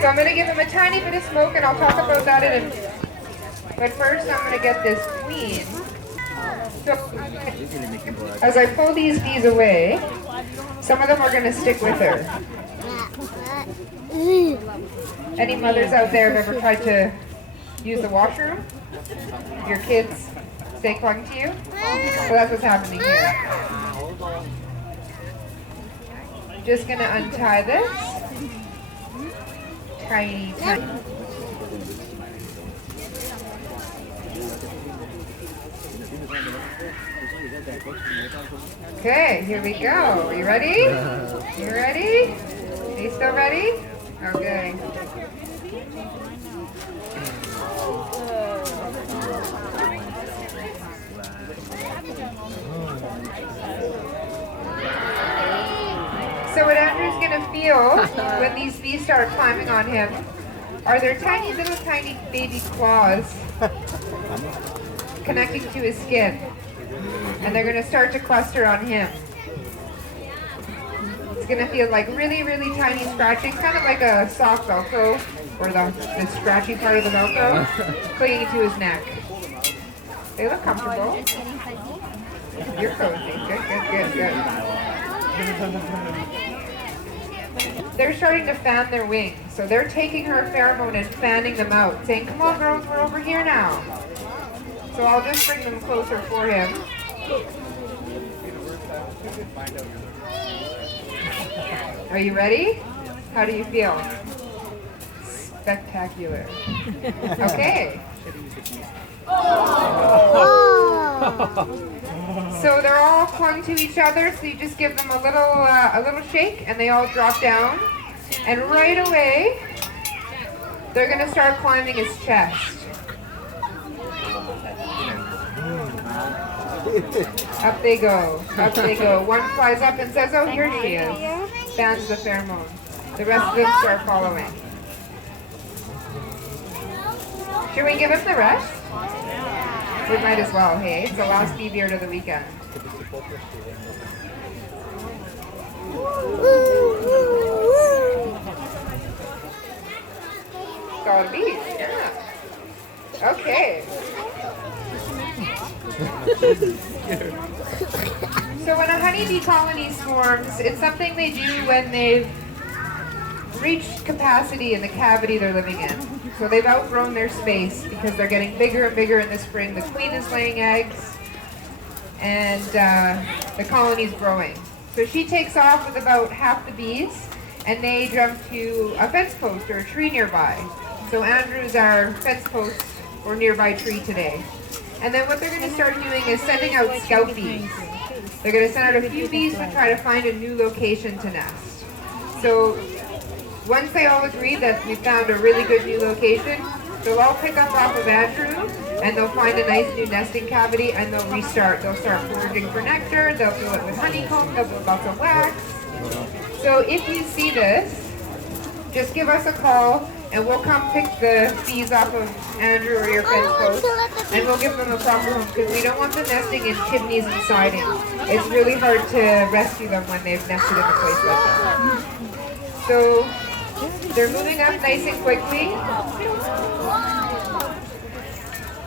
So I'm going to give him a tiny bit of smoke, and I'll talk about that in a minute. But first I'm going to get this queen. So as I pull these bees away, some of them are going to stick with her. Any mothers out there have ever tried to use the washroom? Your kids stay clung to you? So that's what's happening here. Just going to untie this. Tiny. Okay, here we go. Are you ready? You ready? Are you still ready? Okay. So what Andrew's going to feel when these bees start climbing on him are their tiny little tiny baby claws connecting to his skin. And they're going to start to cluster on him. It's going to feel like really, really tiny scratching, kind of like a soft Velcro, or the scratchy part of the Velcro, clinging to his neck. They look comfortable. You're cozy. Good, good, good, good. They're starting to fan their wings. So they're taking her pheromone and fanning them out, saying, come on girls, we're over here now. So I'll just bring them closer for him. Are you ready? How do you feel? Spectacular. Okay. So they're all clung to each other, so you just give them a little shake and they all drop down. And right away, they're going to start climbing his chest. Up they go, up they go. One flies up and says, oh, here she is. Fans the pheromone. The rest of them start following. Should we give him the rest? We might as well, hey? It's the last bee beard of the weekend. Got a bees, yeah. Okay. So when a honeybee colony swarms, it's something they do when they've reached capacity in the cavity they're living in. So they've outgrown their space because they're getting bigger and bigger in the spring. The queen is laying eggs and the colony's growing. So she takes off with about half the bees and they jump to a fence post or a tree nearby. So Andrew's our fence post or nearby tree today. And then what they're going to start doing is sending out scout bees. They're going to send out a few bees to try to find a new location to nest. So once they all agree that we found a really good new location, they'll all pick up off of Andrew and they'll find a nice new nesting cavity and they'll restart. They'll start foraging for nectar, they'll fill it with honeycomb, they'll build lots of wax. So if you see this, just give us a call and we'll come pick the bees off of Andrew or your fence post and we'll give them a proper home because we don't want them nesting in chimneys and siding. It's really hard to rescue them when they've nested in a place like that. So they're moving up nice and quickly.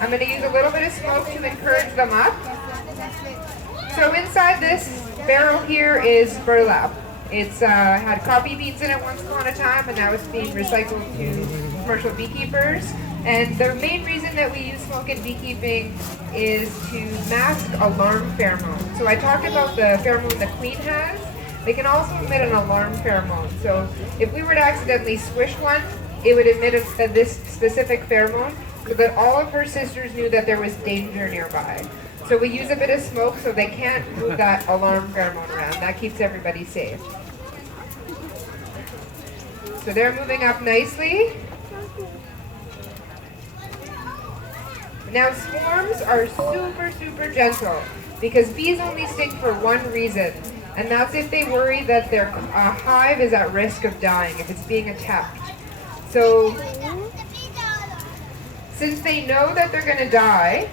I'm going to use a little bit of smoke to encourage them up. So inside this barrel here is burlap. It's had coffee beans in it once upon a time, and now it's being recycled to commercial beekeepers. And the main reason that we use smoke in beekeeping is to mask alarm pheromone. So I talked about the pheromone the queen has. They can also emit an alarm pheromone. So if we were to accidentally squish one, it would emit this specific pheromone so that all of her sisters knew that there was danger nearby. So we use a bit of smoke so they can't move that alarm pheromone around. That keeps everybody safe. So they're moving up nicely. Now swarms are super, super gentle because bees only sting for one reason, and that's if they worry that their hive is at risk of dying, if it's being attacked. So since they know that they're going to die,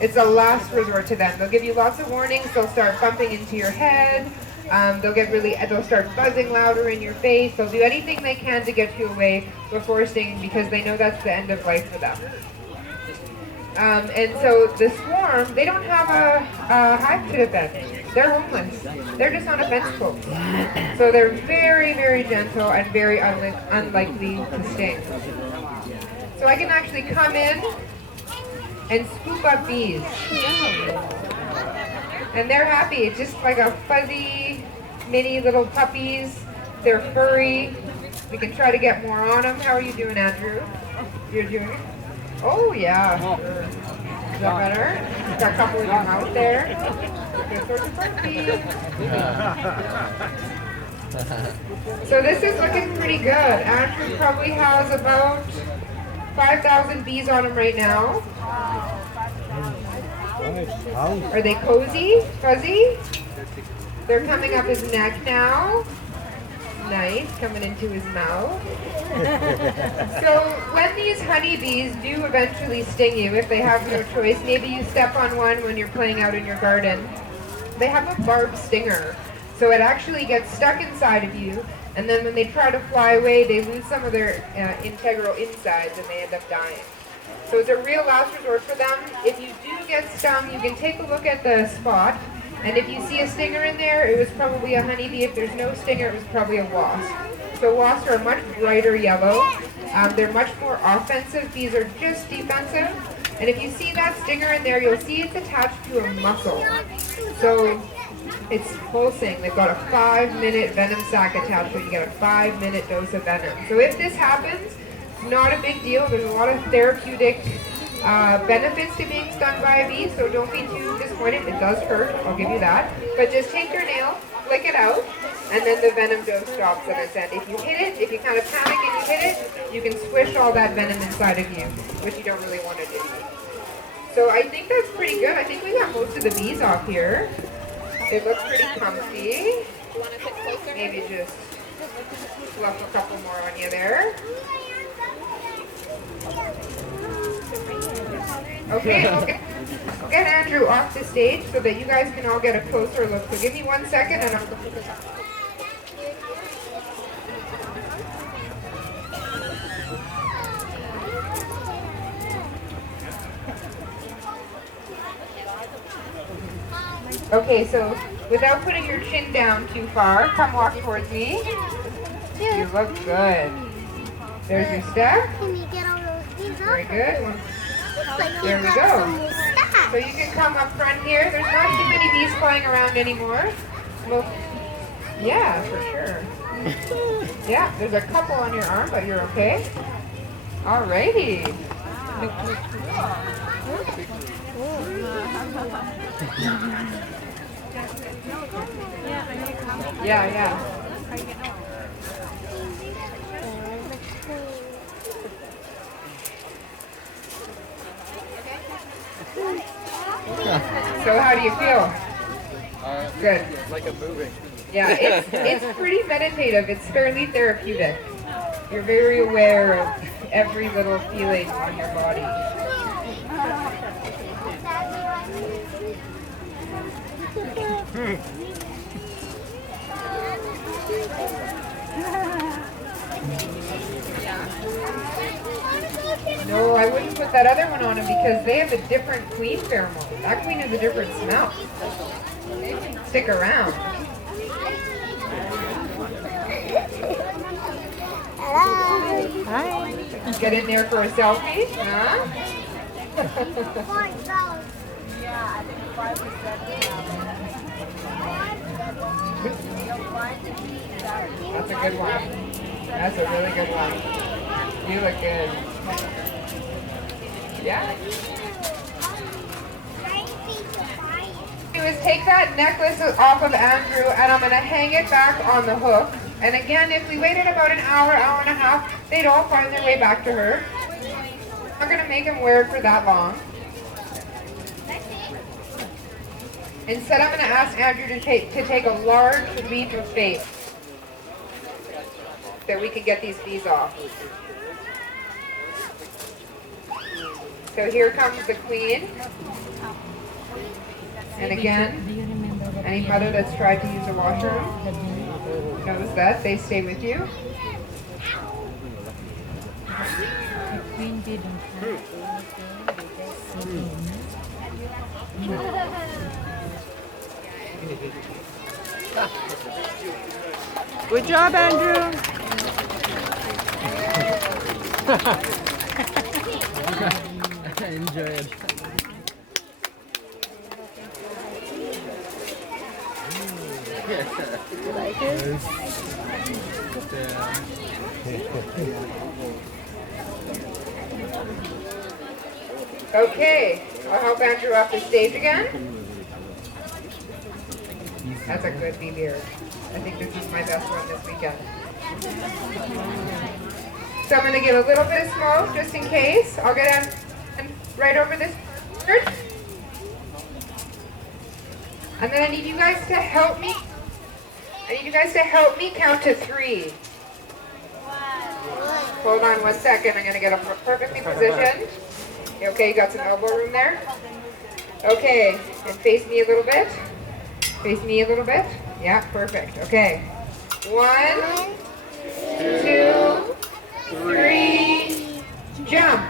it's a last resort to them. They'll give you lots of warnings. They'll start bumping into your head. They'll start buzzing louder in your face. They'll do anything they can to get you away before stinging because they know that's the end of life for them. And so the swarm, they don't have a hive to defend. They're homeless. They're just on a fence post. So they're very, very gentle and very unlikely to sting. So I can actually come in and scoop up bees. And they're happy. It's just like a fuzzy, mini little puppies. They're furry. We can try to get more on them. How are you doing, Andrew? You're doing it? Oh, yeah. Sure. Is that better? Got a couple in your mouth there. Good sort of furry. So this is looking pretty good. Andrew probably has about 5,000 bees on him right now. Are they cozy? Fuzzy? They're coming up his neck now. Nice, coming into his mouth. So when these honeybees do eventually sting you, if they have no choice, maybe you step on one when you're playing out in your garden, they have a barbed stinger. So it actually gets stuck inside of you, and then when they try to fly away, they lose some of their integral insides and they end up dying. So it's a real last resort for them. If you do get stung, you can take a look at the spot, and if you see a stinger in there, it was probably a honeybee. If there's no stinger, it was probably a wasp. So wasps are a much brighter yellow. They're much more offensive. Bees are just defensive. And if you see that stinger in there, you'll see it's attached to a muscle. So it's pulsing. They've got a 5-minute venom sac attached to it. You get a 5-minute dose of venom. So if this happens, it's not a big deal. There's a lot of therapeutic benefits to being stung by a bee, so don't be too disappointed. It does hurt, I'll give you that. But just take your nail, flick it out, and then the venom dose stops on its end. If you hit it, if you kind of panic and you hit it, you can squish all that venom inside of you, which you don't really want to do. So I think that's pretty good. I think we got most of the bees off here. It looks pretty comfy. Maybe just fluff a couple more on you there. Okay, I'll get Andrew off the stage so that you guys can all get a closer look. So give me 1 second and I'll... Okay, so without putting your chin down too far, come walk towards me. You look good. There's your step. Very good. There we go. So you can come up front here. There's not too many bees flying around anymore. Well, yeah, for sure. Yeah, there's a couple on your arm, but you're okay. Alrighty. Yeah. So how do you feel? Good. Like a movie. Yeah, it's pretty meditative. It's fairly therapeutic. You're very aware of every little feeling on your body. No, I wouldn't put that other one on him because they have a different queen pheromone. That queen has a different smell. Stick around. Hi. Get in there for a selfie, huh? That's a good one. That's a really good one. You look good. Yeah? Is take that necklace off of Andrew and I'm going to hang it back on the hook. And again, if we waited about an hour, hour and a half, they'd all find their way back to her. I'm not going to make him wear it for that long. Instead, I'm going to ask Andrew to take a large leap of faith that we can get these bees off. So here comes the queen. And again, Any mother that's tried to use a washroom knows that. They stay with you. Good job, Andrew. Enjoy it. Like it? Okay, I'll help Andrew off the stage again. That's a good beard. I think this is my best one this weekend. So I'm going to give a little bit of smoke just in case. I'll get on right over this beard. And then I need you guys to help me. Count to 3. Hold on 1 second. I'm going to get them perfectly positioned. Okay, you got some elbow room there? Okay, and face me a little bit. Face me a little bit. Yeah, perfect. Okay. 1, 2, 3, jump.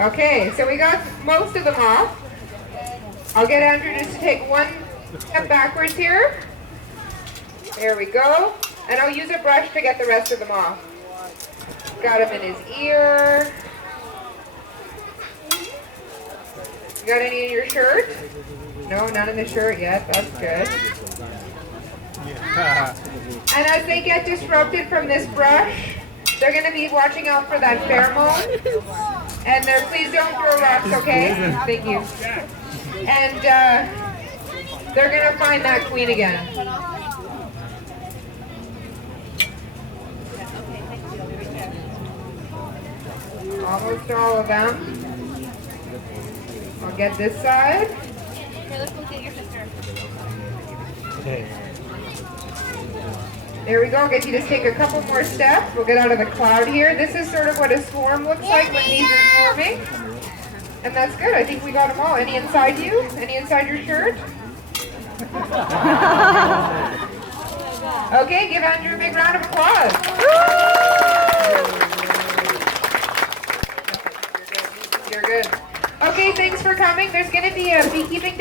Okay, so we got most of them off. I'll get Andrew just to take 1 step backwards here. There we go. And I'll use a brush to get the rest of them off. Got him in his ear. You got any in your shirt? No, none in the shirt yet. That's good. And as they get disrupted from this brush, they're going to be watching out for that pheromone. And please don't throw rocks, okay? Thank you. And they're going to find that queen again. Almost all of them. I'll get this side. Here, let's look at your sister. Okay. There we go. I'll get you to take a couple more steps. We'll get out of the cloud here. This is sort of what a swarm looks like when bees are swarming. And that's good. I think we got them all. Any inside you? Any inside your shirt? Okay, give Andrew a big round of applause. You're good. Okay, thanks for coming. There's going to be a beekeeping